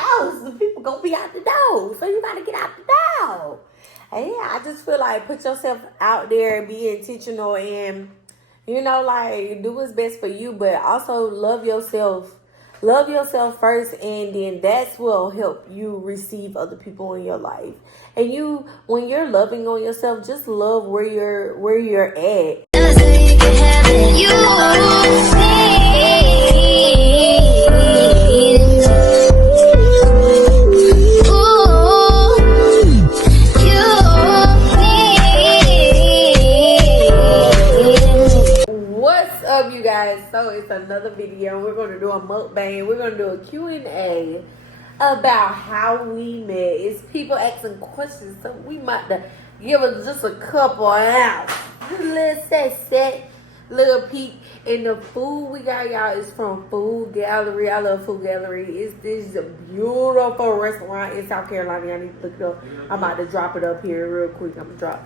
house, the people gonna be out the door. So you gotta get out the door. And yeah, I just feel like put yourself out there and be intentional and, you know, like do what's best for you, but also love yourself. Love yourself first, and then that's will help you receive other people in your life. And you, when you're loving on yourself, just love where you're at. What's up, you guys? So it's another video. We're going to do a mukbang. We're going to do a Q&A about how we met. It's people asking questions, so we might give us just a couple out. Just a little set, little peek. And the food we got, y'all, is from Food Gallery. I love Food Gallery. This is a beautiful restaurant in South Carolina. Y'all need to look it up. I'm about to drop it up here real quick. I'm going to drop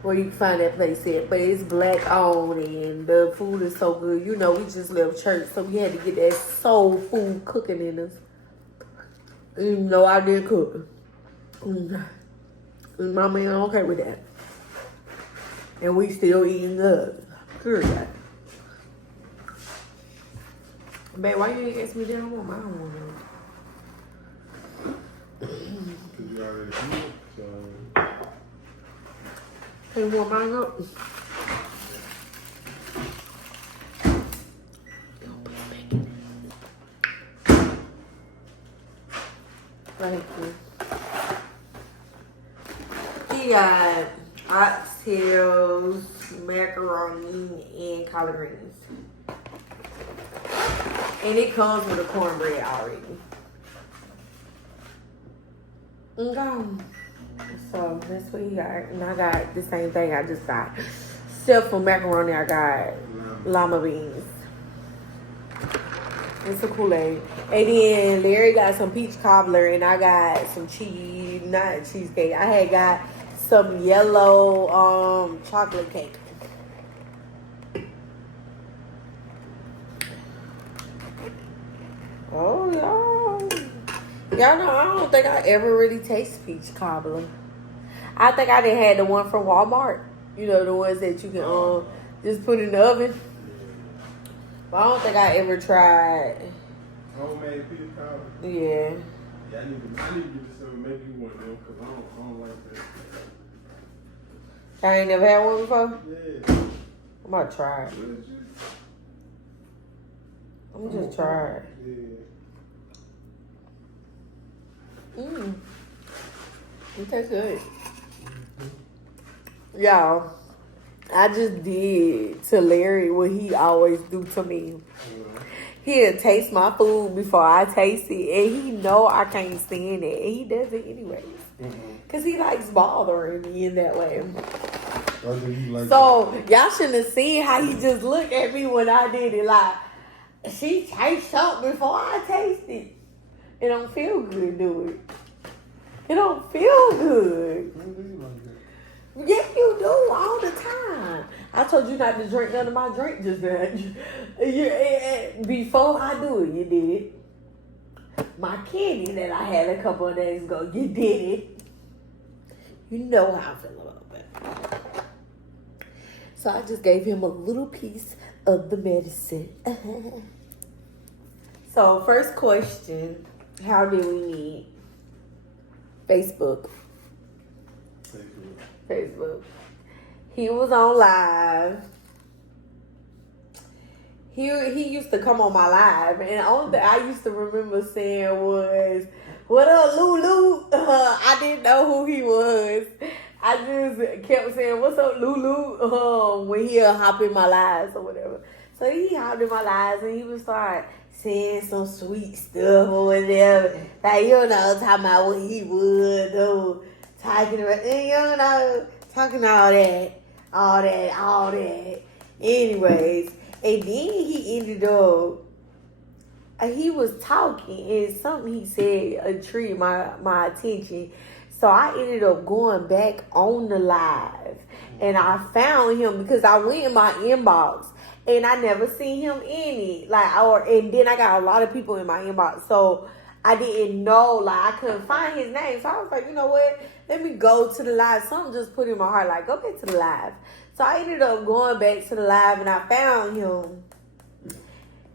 where you can find that place at. But it's black owned and the food is so good. You know, we just left church, so we had to get that soul food cooking in us. Even though I didn't cook. And my man okay with that. And we still eating good. Good. Babe, why you didn't ask me that? I want my own. Because you already did it, so... Can you warm mine up? Thank you. He got oxtails, macaroni, and collard greens. And it comes with a cornbread already. Okay. So that's what he got. And I got the same thing I just got. Except for macaroni, I got llama beans. It's a Kool-Aid. And then Larry got some peach cobbler and I got some cheese, not cheesecake. I had got some yellow chocolate cake. Oh, y'all know, I don't think I ever really taste peach cobbler. I think I done had the one from Walmart. You know, the ones that you can just put in the oven. But I don't think I ever tried. Homemade peach cobbler? Yeah. Yeah, I need to get you some, make you one of them, because I don't like that. I ain't never had one before? Yeah. I'm about to try it. I'm just try it. Yeah. It tastes good. Y'all, I just did to Larry what he always do to me. He'll taste my food before I taste it, and he know I can't stand it, and he does it anyways. Because he likes bothering me in that way. So, y'all shouldn't have seen how he just looked at me when I did it. Like, she tastes something before I taste it. It don't feel good, do it? It don't feel good. Yes, you do all the time. I told you not to drink none of my drink just then. Before I do it, you did. My candy that I had a couple of days ago, you did it. You know how I feel about that. So I just gave him a little piece of the medicine. So first question, how did we meet? Facebook. He was on live. He used to come on my live, and the only thing I used to remember saying was, "What up, Lulu?" I didn't know who he was. I just kept saying, "What's up, Lulu?" When he'll hop in my lives or whatever. So he hopped in my lives, and he was like saying some sweet stuff or whatever. Like, you know, talking about what he would do. Talking about, you know, talking all that. Anyways, and then he ended up, he was talking, and something he said intrigued my attention. So I ended up going back on the live, and I found him because I went in my inbox, and I never seen him in it. And then I got a lot of people in my inbox, so I didn't know, like, I couldn't find his name. So I was like, you know what? Let me go to the live. Something just put in my heart, like, go back to the live. So I ended up going back to the live, and I found him.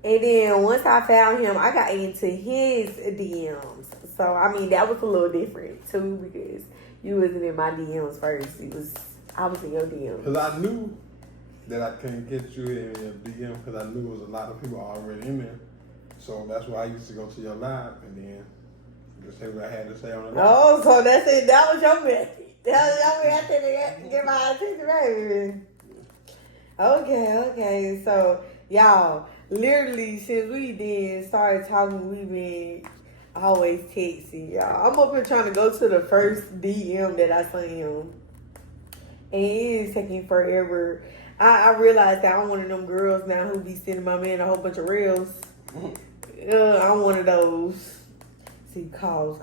And then once I found him, I got into his DMs. So, I mean, that was a little different, too, because you wasn't in my DMs first. I was in your DMs. Because I knew that I couldn't get you in your DM because I knew there was a lot of people already in there. So that's why I used to go to your live and then just say what I had to say on the live. Oh, so that's it. That was your method. That was your method to get my attention, baby. Okay. So, y'all, literally, since we started talking, we've been always texting, y'all. I'm up here trying to go to the first DM that I sent him. And it is taking forever. I realized that I'm one of them girls now who be sending my man a whole bunch of reels. I'm one of those. See, calls.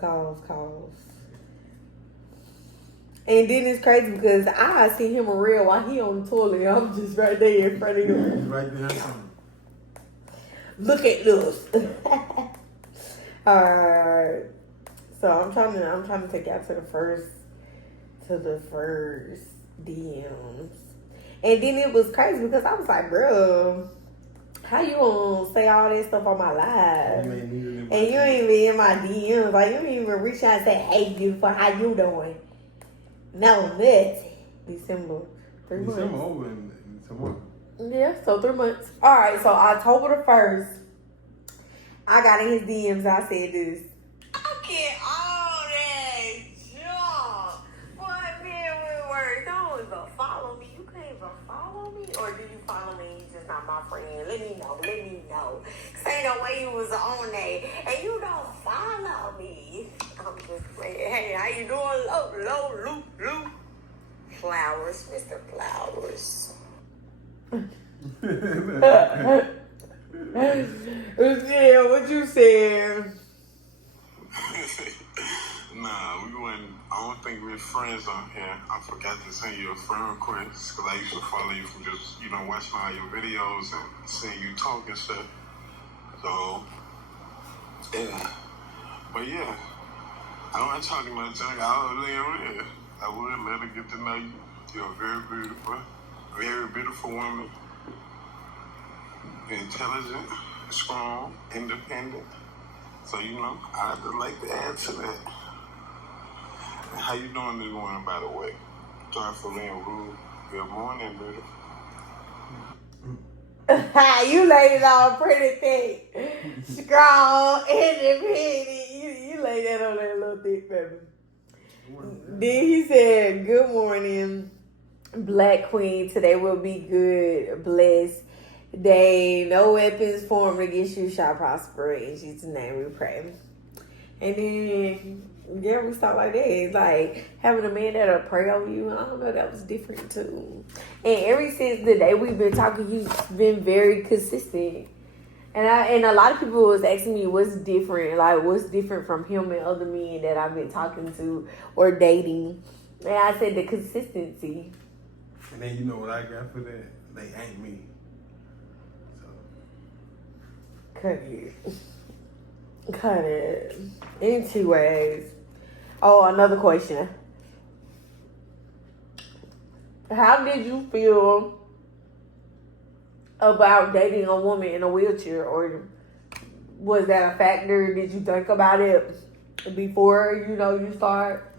And then it's crazy because I see him a reel while he on the toilet. I'm just right there in front of him. Right there. Look at this. Alright. So I'm trying to take you out to the first DMs. And then it was crazy because I was like, bro, how you gonna say all this stuff on my live? And you ain't even in my DMs. Like, you ain't even reach out and say, hey, beautiful, how you doing? No, nothing. December 3 months. December over in tomorrow. Yeah, so 3 months. Alright, so October the 1st, I got in his DMs. I said this. I get all that junk. What man with words? Don't even follow me. You can't even follow me? Or do you follow me? You just not my friend. Let me know. Cause ain't no way you was on there. And you don't follow me. I'm just playing. Hey, how you doing? Lou. Flowers, Mr. Flowers. Yeah, what you said? Nah, we went. I don't think we're friends on here. I forgot to send you a friend request because I used to follow you from just, watching all your videos and seeing you talk and stuff. So, yeah. But yeah, I don't want to talk about junk. I would let her get to know you. You're a very beautiful woman. Intelligent, strong, independent. So, I'd like to add to that. How you doing this morning, by the way? Sorry for being rude. Good morning, beautiful. You laid it on pretty thick. Strong, independent. You laid that on that little thick, baby. Then he said, good morning, Black Queen. Today will be good, blessed day. No weapons formed against you shall prosper. In Jesus' name we pray. And then, yeah, we start like that. It's like having a man that'll pray over you. I don't know, that was different too. And ever since the day we've been talking, he's been very consistent. And a lot of people was asking me what's different from him and other men that I've been talking to or dating. And I said the consistency. And then you know what I got for that? They ain't me. So. Cut it. In 2 ways. Oh, another question. How did you feel about dating a woman in a wheelchair? Or was that a factor? Did you think about it before, you start?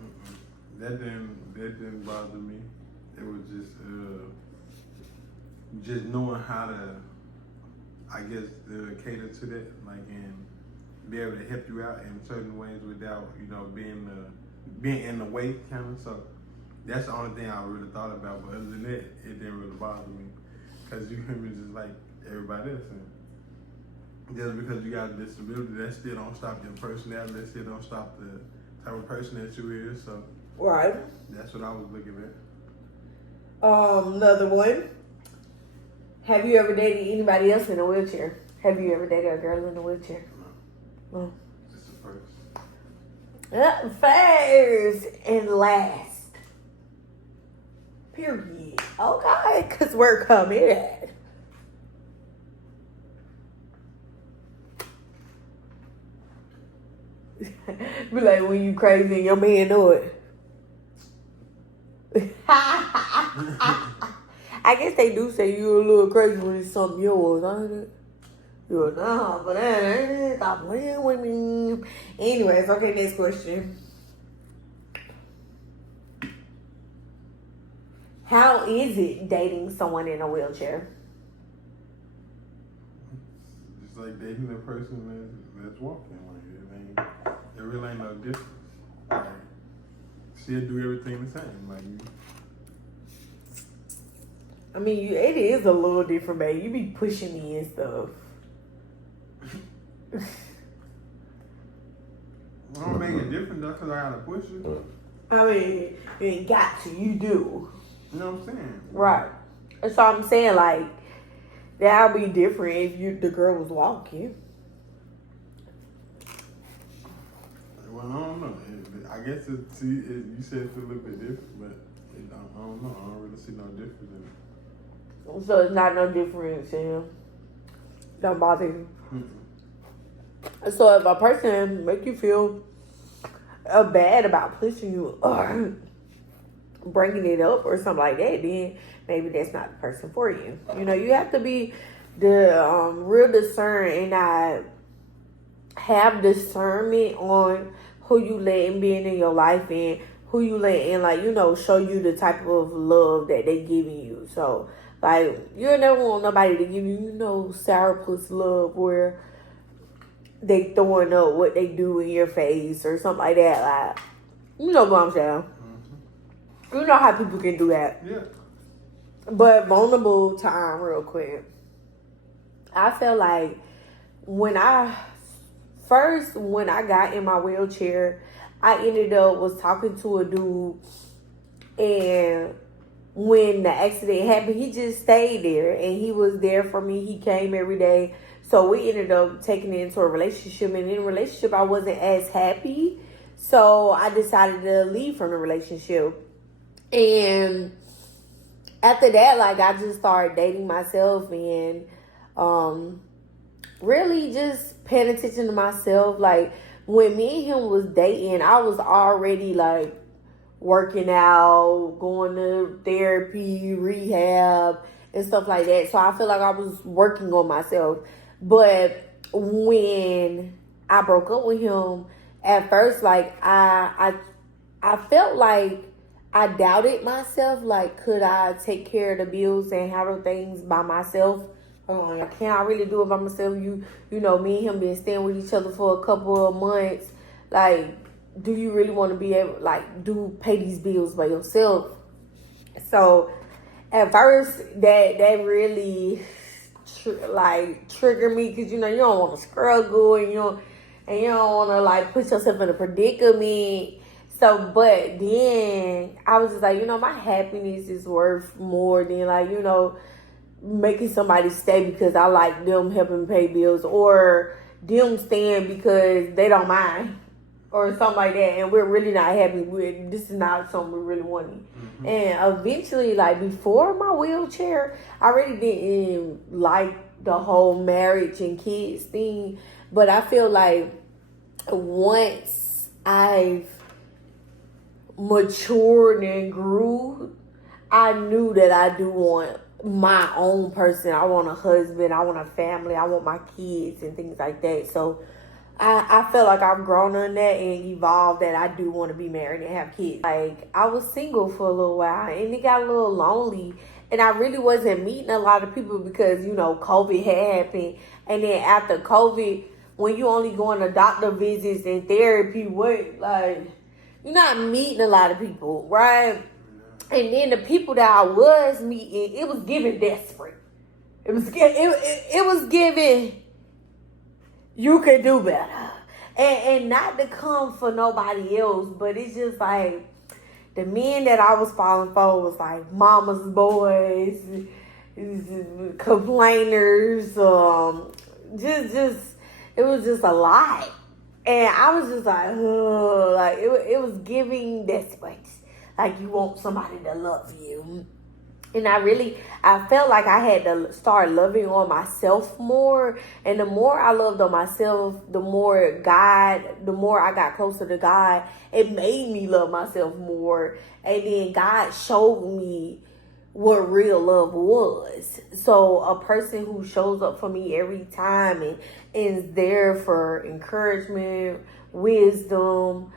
That didn't bother me. It was just knowing how to, I guess, cater to that, and be able to help you out in certain ways without, being in the way, kind of. So that's the only thing I really thought about. But other than that, it didn't really bother me, because you can be just like everybody else. And just because you got a disability, that still don't stop your personality. That still don't stop the type of person that you is. So right. That's what I was looking at. Another one. Have you ever dated anybody else in a wheelchair? Have you ever dated a girl in a wheelchair? No. Just the first. First and last. Period. Okay, because we're committed. Be like when you crazy and your man know it. I guess they do say you're a little crazy when it's something yours, ain't it? You're nah, but that ain't it. Stop playing with me. Anyways, okay, next question. How is it dating someone in a wheelchair? Just like dating a person that's walking. Like it really ain't no difference. Like she'll do everything the same. Like you. I mean, it is a little different, babe. You be pushing me and stuff. I don't make it different though, cause I gotta push it. I mean, you ain't got to. You do. You know what I'm saying? Right. That's all I'm saying. Like, that'll be different if the girl was walking. Well, I don't know. I guess you said it's a little bit different, but I don't know. I don't really see no difference in it. So it's not no difference in him. Don't bother you. Mm-mm. So if a person make you feel bad about pushing you or bringing it up or something like that, then maybe that's not the person for you. You know, you have to be the real discern and not have discernment on who you letting be in your life and who you letting, like, you know, show you the type of love that they giving you. So, like, you'll never want nobody to give you, you know, sourpuss love where they throwing up what they do in your face or something like that. Like, you know what I'm saying? Mm-hmm. You know how people can do that. Yeah. But vulnerable time, real quick. I feel like when I got in my wheelchair, I ended up was talking to a dude, and when the accident happened, he just stayed there and he was there for me. He came every day. So we ended up taking it into a relationship, and in a relationship I wasn't as happy. So I decided to leave from the relationship. And after that, like, I just started dating myself and really just paying attention to myself. Like, when me and him was dating, I was already like working out, going to therapy, rehab, and stuff like that. So I feel like I was working on myself. But when I broke up with him, at first, like, I felt like I doubted myself. Like, could I take care of the bills and handle things by myself? Can I really do it by myself? You know, me and him been staying with each other for a couple of months. Like, do you really want to be able, like, pay these bills by yourself? So at first, that really triggered me, because, you know, you don't want to struggle and you don't want to, like, put yourself in a predicament. So, but then I was just like, you know, my happiness is worth more than, like, you know, making somebody stay because I like them helping pay bills, or them staying because they don't mind, or something like that, and we're really not happy with this. Is not something we really wanted. Mm-hmm. And eventually, like, before my wheelchair, I really didn't like the whole marriage and kids thing. But I feel like once I've matured and grew, I knew that I do want my own person. I want a husband, I want a family, I want my kids and things like that. So I feel like I've grown on that and evolved that I do want to be married and have kids. Like, I was single for a little while and it got a little lonely, and I really wasn't meeting a lot of people because, you know, COVID had happened. And then after COVID, when you only going to doctor visits and therapy, you're not meeting a lot of people, right? And then the people that I was meeting, it was giving desperate. It was giving, you can do better. And not to come for nobody else, but it's just like, the men that I was falling for was like mama's boys, complainers, it was just a lot. And I was just like, ugh, it was giving desperate. Like, you want somebody to love you. And I felt like I had to start loving on myself more. And the more I loved on myself, the more I got closer to God, it made me love myself more. And then God showed me what real love was. So a person who shows up for me every time and is there for encouragement, wisdom,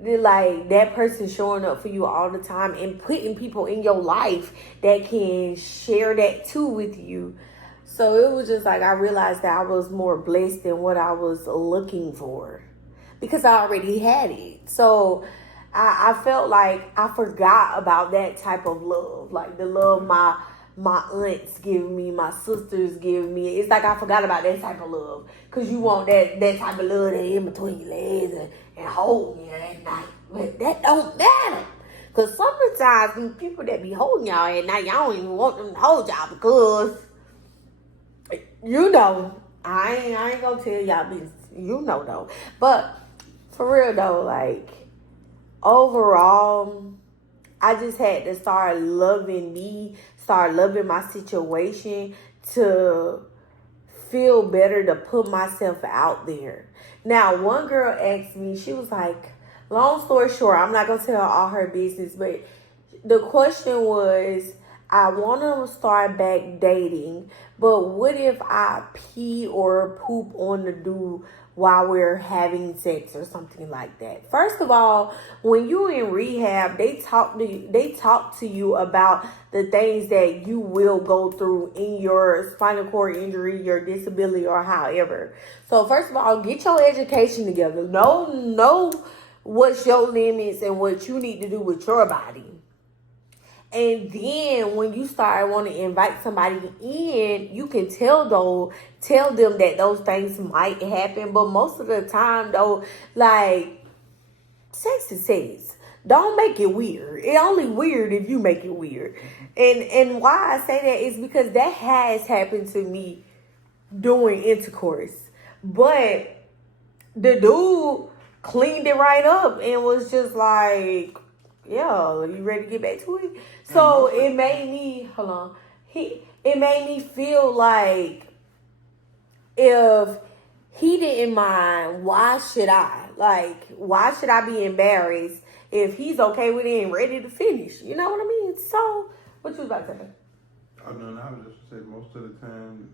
like that person showing up for you all the time and putting people in your life that can share that too with you. So it was just like I realized that I was more blessed than what I was looking for because I already had it. So I felt like I forgot about that type of love, like the love my aunts give me, my sisters give me. It's like I forgot about that type of love. Because you want that type of love that in between your legs and hold you at night. But that don't matter. Because sometimes the people that be holding y'all at night, y'all don't even want them to hold y'all because, you know, I ain't going to tell y'all business. You know, though. But for real, though, like, overall, I just had to start loving me, start loving my situation to feel better, to put myself out there. Now, one girl asked me, she was like, long story short, I'm not going to tell all her business, but the question was, I want to start back dating, but what if I pee or poop on the dude while we're having sex or something like that? First of all, when you're in rehab, they talk to you about the things that you will go through in your spinal cord injury, your disability, or however. So first of all, get your education together. Know what's your limits and what you need to do with your body. And then when you start wanting to invite somebody in, you can tell them that those things might happen. But most of the time, though, like, sex is sex. Don't make it weird. It's only weird if you make it weird. And why I say that is because that has happened to me during intercourse. But the dude cleaned it right up and was just like, yeah, you ready to get back to it? So it made me, it made me feel like if he didn't mind, why should I? Like, why should I be embarrassed if he's okay with it and ready to finish? You know what I mean? So, what you about to say? I know, I was just say most of the time,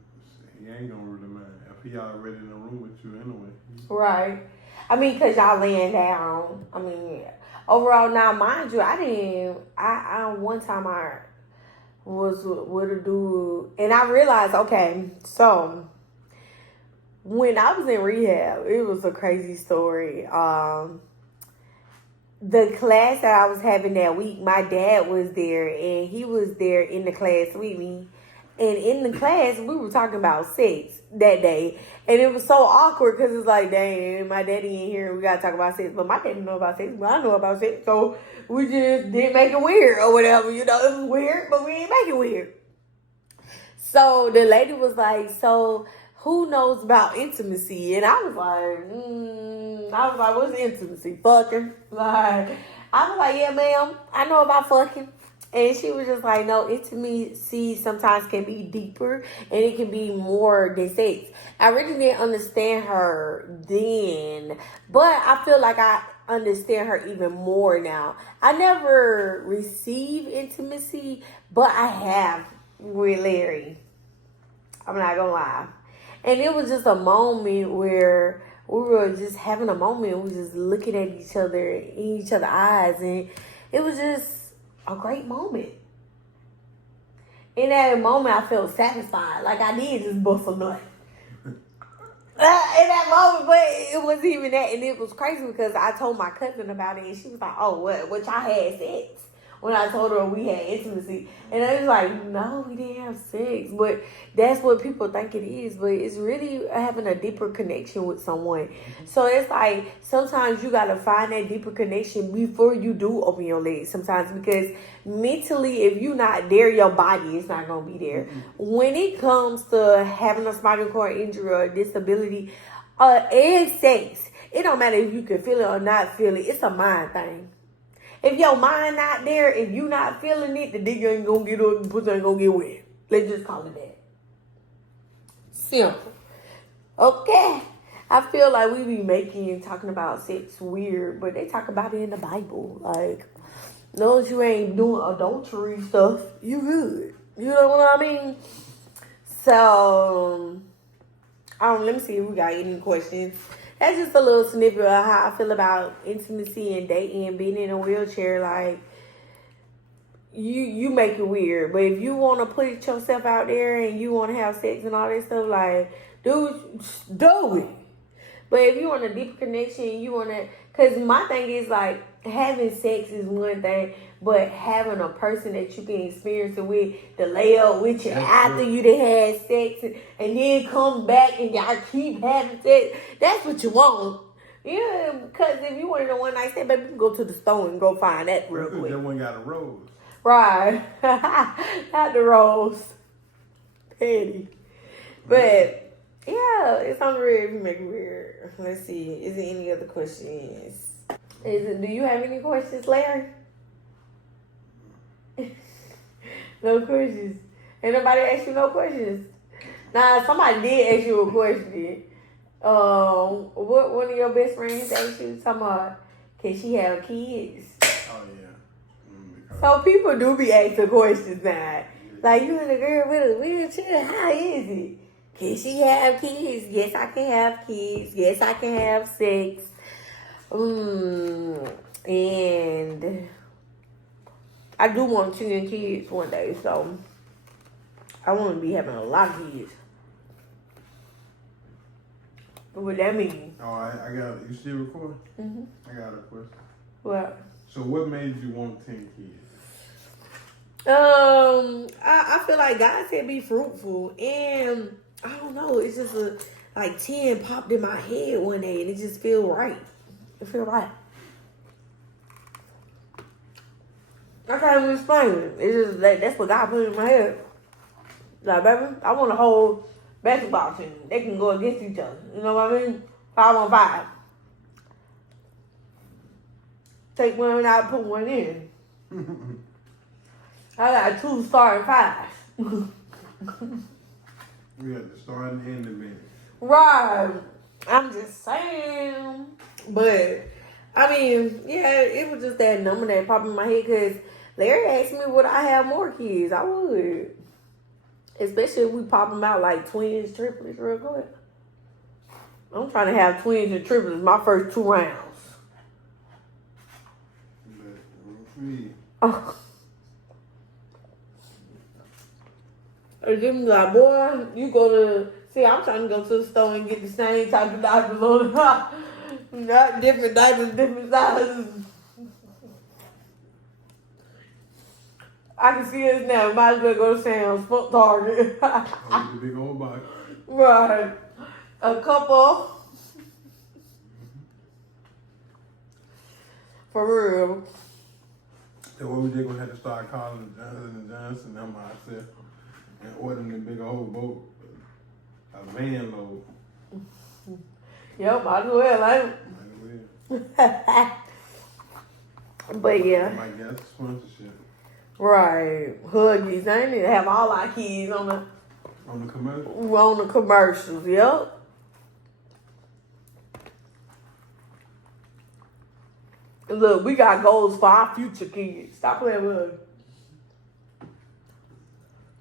he ain't gonna really mind if he already in the room with you anyway. Right. I mean, because y'all laying down. I mean, overall, now, mind you, one time I was with a dude, and I realized, okay, so when I was in rehab, it was a crazy story. The class that I was having that week, my dad was there, and he was there in the class with me. And in the class, we were talking about sex that day. And it was so awkward because it's like, dang, my daddy ain't here and we got to talk about sex. But my daddy know about sex, but I know about sex. So we just didn't make it weird or whatever. You know, it was weird, but we didn't make it weird. So the lady was like, so who knows about intimacy? And I was like, what's intimacy? Fucking. Like, I was like, yeah, ma'am, I know about fucking. And she was just like, no, intimacy sometimes can be deeper and it can be more than sex. I really didn't understand her then, but I feel like I understand her even more now. I never received intimacy, but I have with Larry. I'm not gonna lie. And it was just a moment where we were just having a moment. We were just looking at each other in each other's eyes, and it was just a great moment. In that moment, I felt satisfied. Like I did just bust a nut. In that moment, but it wasn't even that. And it was crazy because I told my cousin about it, and she was like, oh, what y'all had sex? When I told her we had intimacy. And I was like, no, we didn't have sex. But that's what people think it is. But it's really having a deeper connection with someone. So it's like, sometimes you got to find that deeper connection before you do open your legs sometimes. Because mentally, if you're not there, your body is not going to be there. When it comes to having a spinal cord injury or a disability and sex, it don't matter if you can feel it or not feel it. It's a mind thing. If your mind not there, if you not feeling it, the dick ain't gonna get up and pussy ain't gonna get wet. Let's just call it that. Simple. Okay. I feel like we be talking about sex weird, but they talk about it in the Bible. Like, long as you ain't doing adultery stuff, you good. You know what I mean? So, let me see if we got any questions. That's just a little snippet of how I feel about intimacy and dating, being in a wheelchair. Like, you make it weird, but if you want to put yourself out there and you want to have sex and all that stuff, like, do it. But if you want a deeper connection, you want to, because my thing is, like, having sex is one thing, but having a person that you can experience it with, to lay up with you after you done had sex, and then come back and y'all keep having sex, that's what you want. Yeah, because if you wanted a one night stand, baby, you can go to the store and go find that real quick. That one got a rose. Right. Not the rose. Petty. But, yeah, it's on the real if you make it weird. Let's see. Is there any other questions? Do you have any questions, Larry? No questions. Ain't nobody ask you no questions. Nah, somebody did ask you a question. What one of your best friends asked you? Talking about, can she have kids? Oh, yeah. So people do be asking questions now. Like, you and a girl with a wheelchair, how is it? Can she have kids? Yes, I can have kids. Yes, I can have sex. And I do want 10 kids one day, so I want to be having a lot of kids. What that mean? Oh, I got, you still recording? Mm-hmm. I got a question. What? So what made you want 10 kids? I feel like God said be fruitful, and I don't know, it's just like 10 popped in my head one day, and it just feel right. It feel right. I can't even explain it. It's just like, that's what God put in my head. Like, baby, I want a whole basketball team. They can go against each other. You know what I mean? 5-on-5. Take one out, put one in. I got 2 starting 5s. We got the starting and the bench. Right. I'm just saying. But, I mean, yeah, it was just that number that popped in my head because Larry asked me would I have more kids. I would. Especially if we pop them out like twins, triplets real quick. I'm trying to have twins and triplets my first 2 rounds. Oh. And then like, boy, you go to, see, I'm trying to go to the store and get the same type of diapers on. Not different diapers, different sizes. I can see us now. Might as well go to Sam's, fuck Target. Oh, the big old box. Right. A couple. For real. So what we did, gonna have to start calling Johnson & Johnson and myself and ordering the big old boat, a van load. Yep, might as well, ain't it? But yeah. I might get sponsorship. Right. Huggies. I need to have all our kids on the commercials. On the commercials, yep. Look, we got goals for our future kids. Stop playing with us.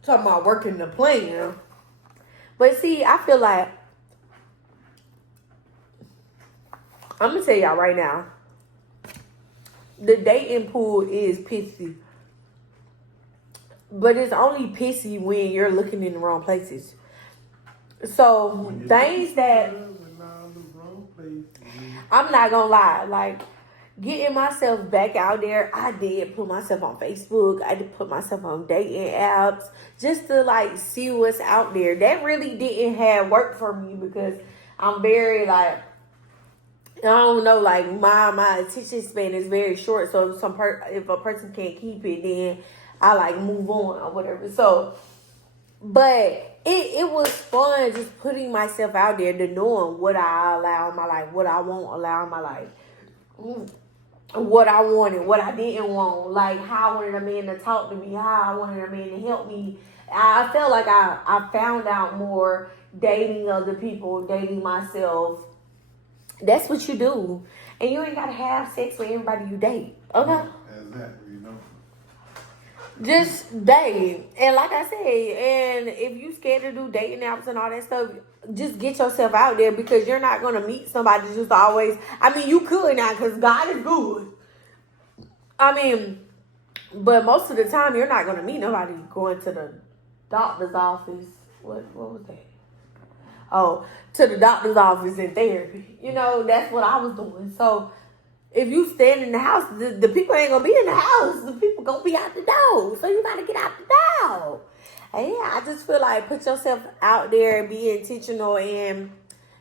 Talking about working the plan. But see, I feel like I'm gonna tell y'all right now. The dating pool is pissy. But it's only pissy when you're looking in the wrong places. So things that I'm not gonna lie, like getting myself back out there, I did put myself on Facebook. I did put myself on dating apps just to like see what's out there. That really didn't have work for me because I'm very like, I don't know, like my attention span is very short. So if a person can't keep it, then I like move on or whatever. So, but it was fun just putting myself out there to knowing what I allow in my life, what I won't allow in my life. what I wanted, what I didn't want, like how I wanted a man to talk to me, how I wanted a man to help me. I felt like I found out more dating other people, dating myself. That's what you do. And you ain't got to have sex with everybody you date. Okay? Exactly, you know. Just date. And like I said, and if you scared to do dating apps and all that stuff, just get yourself out there, because you're not going to meet somebody just always. I mean, you could now, because God is good. I mean, but most of the time, you're not going to meet nobody going to the doctor's office. What was that? Oh, to the doctor's office in therapy. You know, that's what I was doing. So if you stand in the house, the people ain't gonna be in the house. The people gonna be out the door. So you gotta get out the door. And yeah, I just feel like put yourself out there and be intentional, and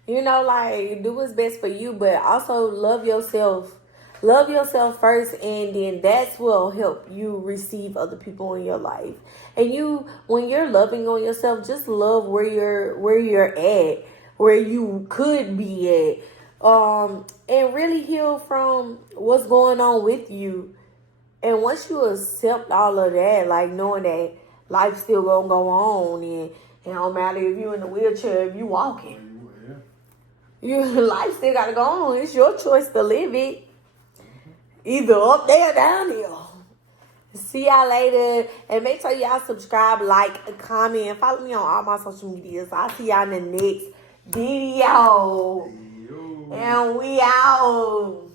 you know, like do what's best for you, but also love yourself. Love yourself first, and then that's will help you receive other people in your life. And you, when you're loving on yourself, just love where you're at, where you could be at, and really heal from what's going on with you. And once you accept all of that, like knowing that life's still gonna go on, and it don't matter if you in the wheelchair, if you walking, your life still gotta go on. It's your choice to live it. Either up there or down here. See y'all later. And make sure y'all subscribe, like, comment, and follow me on all my social medias. I'll see y'all in the next video. And we out.